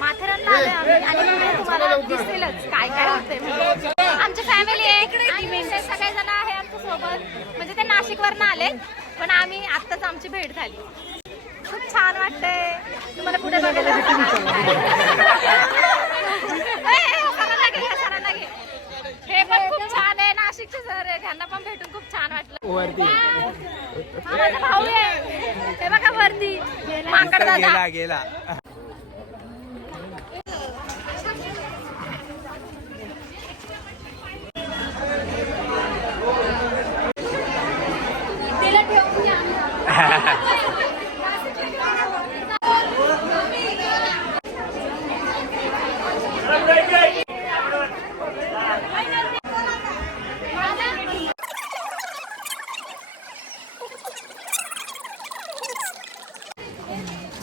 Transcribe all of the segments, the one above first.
माथेरानला आलोय आम्ही आणि पुढे तुम्हाला दिसतीलच. काय काय होतंय? म्हणजे. आमची फॅमिली आहे आणि ते सगळेजण आहे आमच्यासोबत म्हणजे ते नाशिकवरनं आले पण आम्ही आत्ताच आमची भेट झाली. खूप छान वाटतंय. तुम्हाला पुढे बघायला. हे पण खूप छान आहे नाशिकचे सर आहे त्यांना पण भेटून खूप छान वाटलं. हा माझा भाऊ आहे. हे बघा वरती. माकड दादा गेला.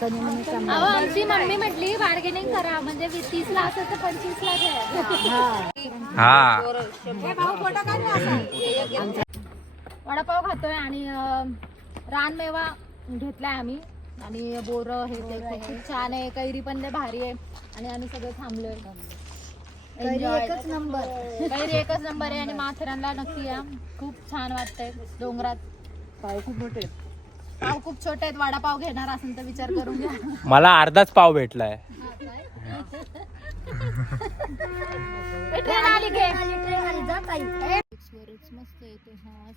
अहो आमची मम्मी म्हटली बार्गेनिंग करा. म्हणजे तीस ला असेल तर पंचवीस ला घ्या. हा. वडापाव खातोय आणि अं, रानमेवा घेतलाय आम्ही. आणि बोर हे ते खूप- खूप छान आहे. कैरी पण लय भारी आहे. आणि आम्ही सगळे थांबलोय. एकच नंबर. कैरी एकच नंबर आहे आणि माथेरानला नक्की या. खूप छान वाटतंय. डोंगरात. पाव खूप मोठे पाव खूप छोटे आहेत वडापाव घेणार असेल तर विचार करून घ्या. मला अर्धाच पाव भेटलाय. ट्रेन आली घे मस्त येतो हा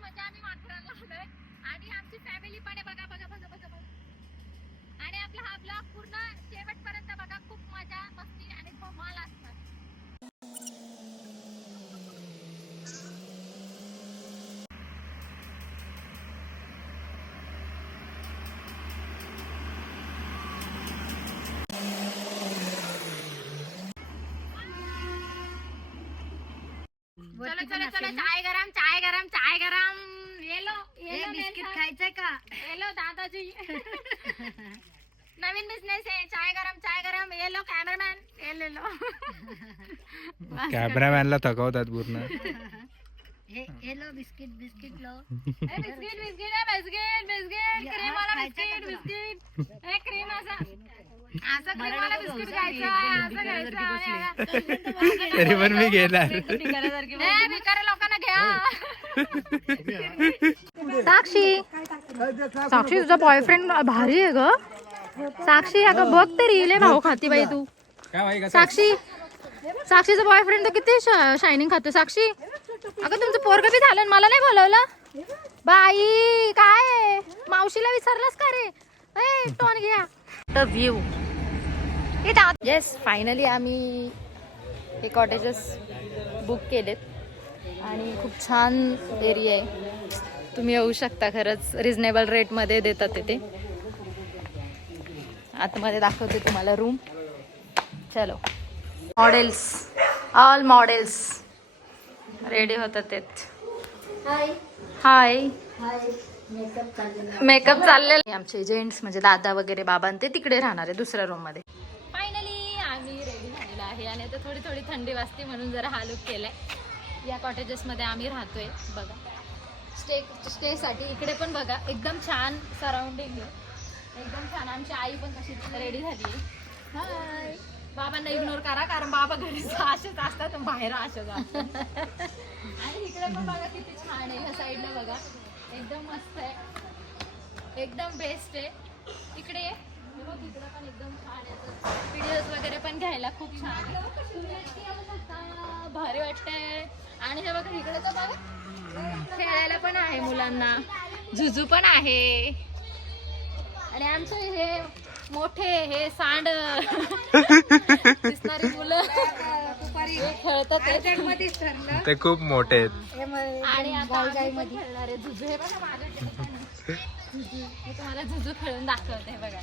मजा आम्ही माथेरानला आलोय आणि आमची फॅमिली पण आहे बघा बघा बघा बघा बघा. आणि आपला हा ब्लॉग पूर्ण शेवटपर्यंत बघा खूप मजा मस्ती आणि धमाल चलो चलो चलो चाय गरम चाय गरम चाय गरम. ये लो ये लो बिस्किट खायचंय का? ये लो दादाजी. नवीन बिझनेस आहे. चाय गरम चाय गरम. ये लो कॅमेरामॅन ये ले लो कॅमेरामॅनला थकवतात पूर्ण biscuit biscuit biscuit biscuit cream वाला बिस्किट बिस्किट हे क्रीम असं असं बिस्किट असं तरी पण मी भिकारी लोकांना घ्या. साक्षी. साक्षी तुझा बॉयफ्रेंड भारी आहे ग. साक्षी अगं बघ तरी इले भाऊ खाती बाई तू. साक्षी? साक्षीचा बॉयफ्रेंड तर किती शायनिंग खातो. साक्षी अगं तुमचं पोरग बी झालं आणि मला नाही बोलवलं. बाई काय आहे? मावशीला विचारलंस का रे? ए टोन घ्या. द व्ह्यू येस फायनली आम्ही हे कॉटेजेस बुक केलेत. आणि खूप छान एरिया आहे. तुम्ही येऊ शकता खरंच. रिझनेबल रेटमध्ये देतात तिथे आतमध्ये दाखवते तुम्हाला रूम चलो. मॉडेल्स ऑल मॉडेल्स रेडी होतात ते. हाय मेकअप चाललेला. आमचे जेंट्स म्हणजे दादा वगैरे बाबा ते तिकडे राहणार आहे दुसऱ्या रूम आणि आता थोडी थोडी थंडी वाजते म्हणून जरा हा लुक केलाय. या कॉटेजेसमध्ये आम्ही राहतोय बघा. स्टे स्टेसाठी इकडे पण बघा एकदम छान सराउंडिंग आहे. एकदम छान आमची आई पण कशी रेडी झाली हाय बाबांना इग्नोर करा कारण बाबा घरी असेच असतात बाहेर असेच असतात. आणि इकडे पण बघा किती छान आहे ह्या साईडला बघा. एकदम मस्त आहे. एकदम बेस्ट आहे. इकडे व्हिडिओज वगैरे पण घ्यायला खूप छान. भारी वाटतंय. आणि हे बघा इकडे तर बघा खेळायला पण आहे मुलांना. झुजू पण आहे. आणि आमचे हे मोठे हे सांड. दिसणारी मुलं. खेळतात ते. खूप मोठे आहेत. आणि आता खेळणार झुजू हे बघा. मी तुम्हाला झुजू खेळून दाखवते हे बघा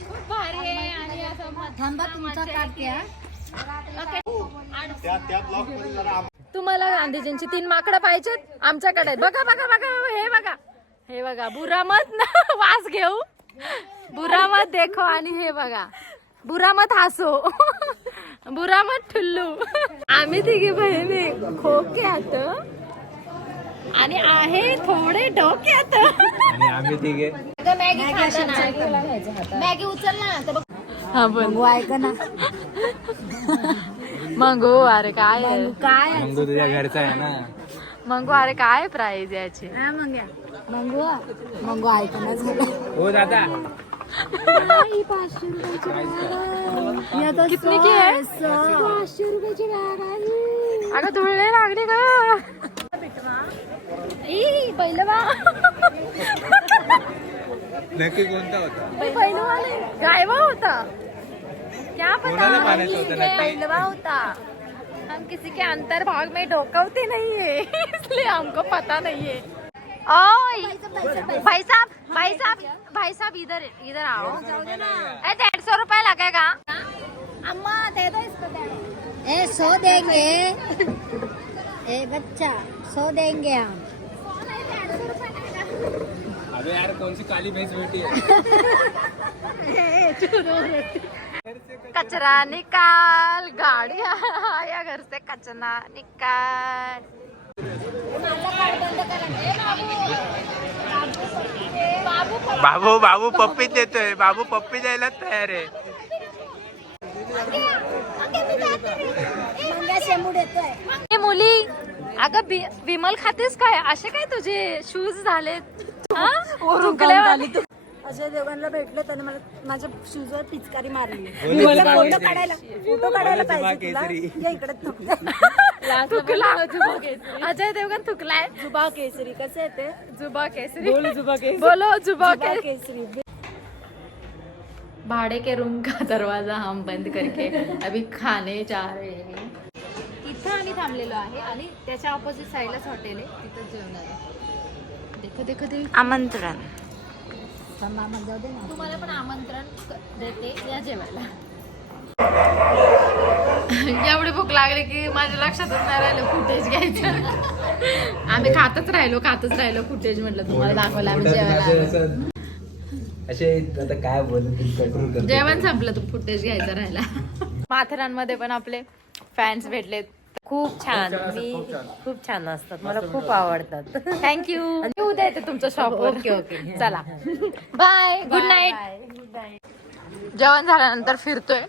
खूप भारी आहे आणि असं मस्त- ओके. तुम्हाला गांधीजींची तीन माकडं पाहिजेत आमच्याकडे. आहेत. बघा बघा बघा बघा, हे बघा. हे बघा बुरा मत ना वास घेऊ. बुरा मत देखो आणि हे बघा. बुरा मत हसो. बुरा मत ठुल्लू. आम्ही तिघी बहिणी खोक्यात आणि आहे थोडे डोक्यात. आणि आम्ही तिघे मॅगी उचल ना हा बोल. ऐका ना. मंगो अरे काय आहे? काय मंगू तुझ्या घरचा आहे ना. मंगो अरे काय प्राइस याची? हा मंग्या मंगू मंगू ऐका ना झालं हो दादा. कितनी की आहे? पाचशे रुपयाची बॅग आहे अगं धुळले लागले का ई बैलवा नक्की कोणता होता? बैलवा गायवा होता. क्या पता कोणाला होता नक्की? बैलवा होता. हम किसी के अंतर भाग में डोकवते नहीं है इसलिए हमको पता नहीं है. ओए भाई साहब भाई साहब भाई साहब इधर इधर आओ. ए डेढ़ सौ रुपए लगेगा. अम्मा दे दो इसको दे. ए सौ देंगे. ए बच्चा सौ देंगे हम. अबे यार कौन सी काली भैंस बेटी है? कचरा निकाल गाड़ी आया घर से कचरा निकाल। बाबू बाबू पप्पी देतोय बाबू पप्पी द्यायला तयार आहे. मुली अगं बी- विमल खातेस काय? असे काय तुझे शूज झालेत? हा? अजय देवगणला भेटलो त्याने मला माझ्या शूजवर पिचकारी मारली. फोटो काढायला फोटो काढायला पाहिजे तुला. या इकडे. थुकला अजय देवगन थुकलाय जुबा केसरी कसं आहे ते? जुबा केसरी. जुबा केसरी. बोलो जुबा केसरी. भाड़े के रूम का दरवाजा हम बंद करके अभी खाने जा रहे हैं। इथं आम्ही थांबलेलो आहे आणि त्याच्या ऑपोजिट साईडलाच हॉटेल आहे. तिथं जेवणार आहे. देखो देखो आमंत्रण. तुम्हाला पण आमंत्रण क- देते या जेवायला. एवढी भूक लागली की माझ्या लक्षातच नाही राहिलं फुटेज घ्यायचं. आम्ही खातच राहिलो खातच राहिलो फुटेज म्हटलं तुम्हाला दाखवायला आम्ही जेवायला. असे आता काय बोलत जेवण संपलं तू फुटेज घ्यायचा राहिला. माथेरानमध्ये पण आपले फॅन्स भेटलेत. खूप छान. मी खूप छान. असतात. मला खूप आवडतात. थँक्यू उद्या येते तुमच्या शॉपवर ओके, ओके. चला. बाय गुड नाईट जेवण झाल्यानंतर फिरतोय.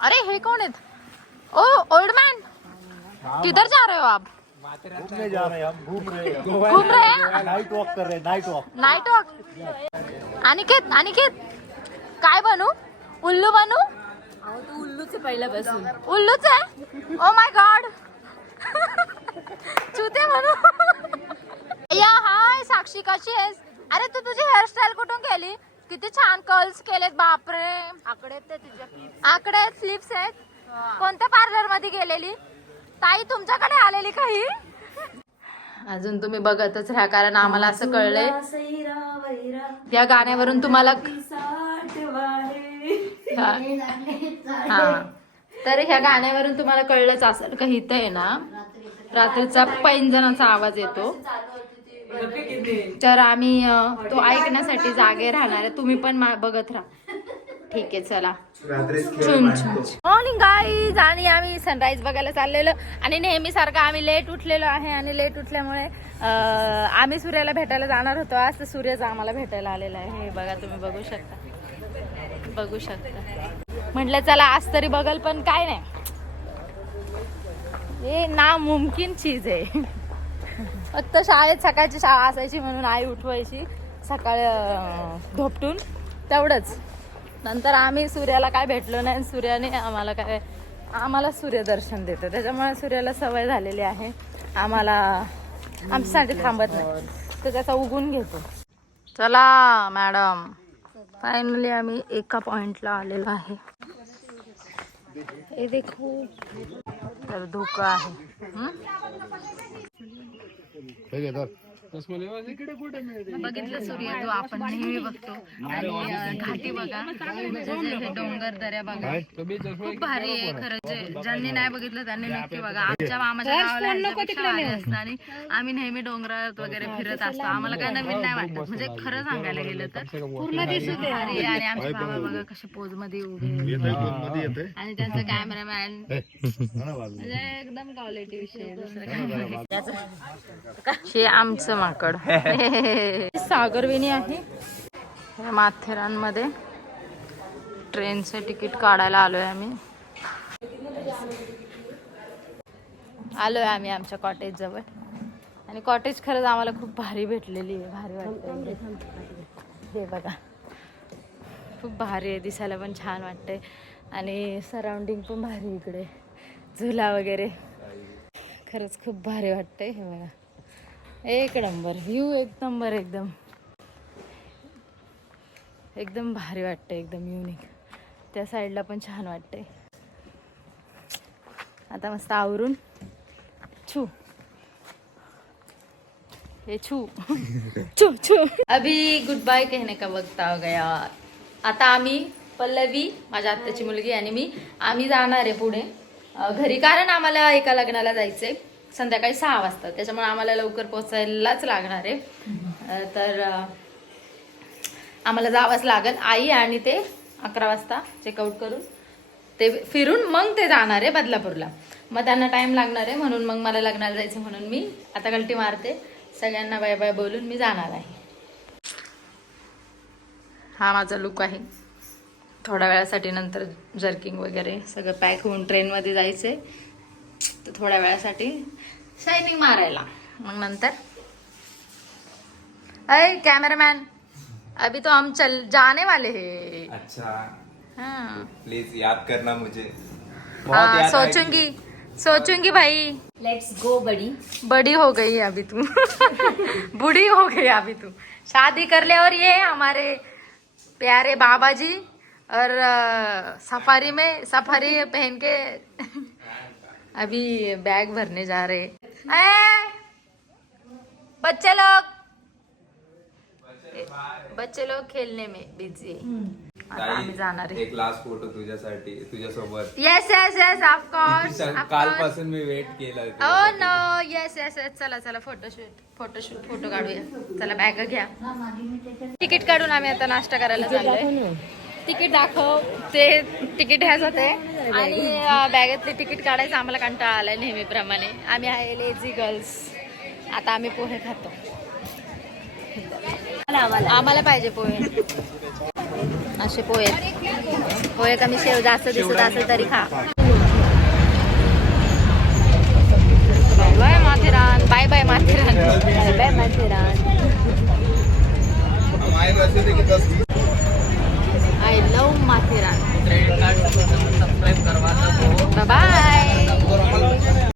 अरे हे कोण आहेत? ओ ओल्ड मॅन किधर जा रहे हो आप? घूमने जा रहे हैं हम घूम रहे हैं. घूम रहे हैं? नाइट वॉक कर रहे हैं night walk night walk Aniket Aniket काय बनू? उल्लू बनू? उल्लूच पहिल्यापासून. उल्लूच आहे? ओ माय गॉड चुते म्हणू. या हाय साक्षी कशी आहेस? अरे तू तुझी हेअरस्टाईल कुठून केली? किती छान कर्ल्स केलेत बापरे. आकडे आकडे स्लिप्स आहेत? कोणत्या पार्लरमध्ये गेलेली? ताई तुमच्याकडे आलेली काही? अजून तुम्ही बघतच राहा कारण आम्हाला असं कळलंय. या गाण्यावरून तुम्हाला हा. तर ह्या गाण्यावरून तुम्हाला कळलंच असेल का इथं आहे ना रात्रीचा पैंजनाचा आवाज येतो. तर आम्ही तो ऐकण्यासाठी जागे राहणार आहे. तुम्ही पण मा- बघत राहा. ठीक आहे चला. मॉर्निंग गाईज आणि आम्ही सनराईज बघायला चाललेलो. आणि नेहमी सारखं आम्ही लेट उठलेलो आहे आणि लेट उठल्यामुळे आम्ही सूर्याला भेटायला जाणार होतो. आज तर सूर्यच आम्हाला भेटायला आलेला आहे. हे बघा तुम्ही बघू शकता. बघू शकता. म्हटलं चला आज तरी बघल पण काय नाही. हे नामुमकिन चीज आहे. फक्त शाळेत सकाळची शाळा असायची म्हणून आई उठवायची सकाळ धोपटून तेवढंच. नंतर आम्ही सूर्याला काय भेटलो नाही सूर्याने आम्हाला काय आम्हाला सूर्यदर्शन देतं. त्याच्यामुळे सूर्याला सवय झालेली आहे. आम्हाला आमच्यासाठी थांबत नाही. तर त्याचा उगून घेतो. चला मॅडम. फायनली आम्ही एका पॉइंटला आलेलो आहे. हे देखू. तर धोका आहे. हं? बघितलं सूर्य जो आपण नेहमी बघतो. आणि घाटी बघा. म्हणजे डोंगर दऱ्या बघा. खूप भारी आहे खरंच जे- ज्यांनी नाही बघितलं त्यांनी नक्की बघा. आमच्या मामाच्या गावाला ह्याच्यापेक्षा भारी असतं आणि आम्ही नेहमी डोंगरात वगैरे फिरत असतो. आम्हाला काय नवीन नाही वाटत. म्हणजे खरं सांगायला गेलं तर. पूर्ण दिसत भारी आणि आमचे बाबा बघा कसे पोजमध्ये उभे. आणि त्यांचा कॅमेरामॅन. म्हणजे एकदम क्वालिटी विषय दुसरं काय नाही. आमचं माकड. सागरवेणी आहे. माथेरानमध्ये ट्रेनचं तिकीट काढायला आलोय आम्ही. आलोय आम्ही आमच्या कॉटेज जवळ. आणि कॉटेज खरंच आम्हाला खूप भारी भेटलेली आहे. भारी वाटतं हे बघा. खूप भारी आहे. दिसायला पण छान वाटते आणि सराउंडिंग पण भारी इकडे. झुला वगैरे. खरंच खूप भारी वाटतंय. हे बघा. एक नंबर व्ह्यू एक नंबर एकदम. एकदम भारी वाटतं एकदम युनिक त्या साईडला पण छान वाटते आता मस्त आवरून. छू. हे छू. छू छू. अभी गुड बाय कहने का वक्त आ गया. आता आम्ही पल्लवी माझ्या आत्याची मुलगी आणि मी आम्ही जाणार आहे पुढे. घरी. कारण आम्हाला एका लग्नाला जायचंय. संध्याकाळी सहा वाजता. त्याच्यामुळे आम्हाला लवकर पोचायलाच लागणार आहे. तर आम्हाला जावंच लागेल. आई आणि ते अकरा वाजता चेकआउट करून ते फिरून मग ते जाणार आहे बदलापूरला. मग त्यांना टाइम लागणार आहे म्हणून मग मला लग्नाला जायचं म्हणून मी आता गलटी मारते. सगळ्यांना बाय बाय बोलून मी जाणार आहे. हा माझा लुक आहे. थोड्या वेळासाठी नंतर जर्किंग वगैरे सगळं पॅक होऊन ट्रेनमध्ये जायचंय. तर थोड्या वेळासाठी शायनिंग मारायला. मग नंतर? अय कॅमेरामॅन अभी तो हम चल जाने वाले हैं. अच्छा. हाँ. प्लीज़ याद करना मुझे. हाँ सोचूँगी. सोचूँगी भाई. लेट्स गो बड़ी बड़ी हो गई है अभी तू. बूढ़ी हो गई अभी तू. शादी कर ले और ये हमारे प्यारे बाबा जी और सफारी में सफारी पहन के अभी बैग भरने जा रहे। ए, बच्चे लोग! बच्चे लोग खेलने में बिझी आता आम्ही जाणार आहे। एक लास्ट फोटो तुझ्यासाठी तुझ्यासोबत. येस येस येस ऑफकोर्स कालपासून मी वेट केलं oh no yes yes yes चला चला फोटोशूट फोटोशूट फोटो काढूया. चला बॅग घ्या. तिकीट काढून आम्ही आता नाश्ता करायला चाललोय. तिकीट दाखव. ते तिकीट ह्याच होते. आणि बॅगेतले तिकीट काढायचं आम्हाला कंटाळा आलाय नेहमीप्रमाणे. आम्ही आहे लेझी गर्ल्स. आता आम्ही पोहे खातो. आम्हाला पाहिजे पोहे. असे पोहे. पोहे कमी शेव जास्त दिसत असेल तरी खा. Bye bye Matheran. Bye bye Matheran. Bye bye Matheran I love Matheran. Bye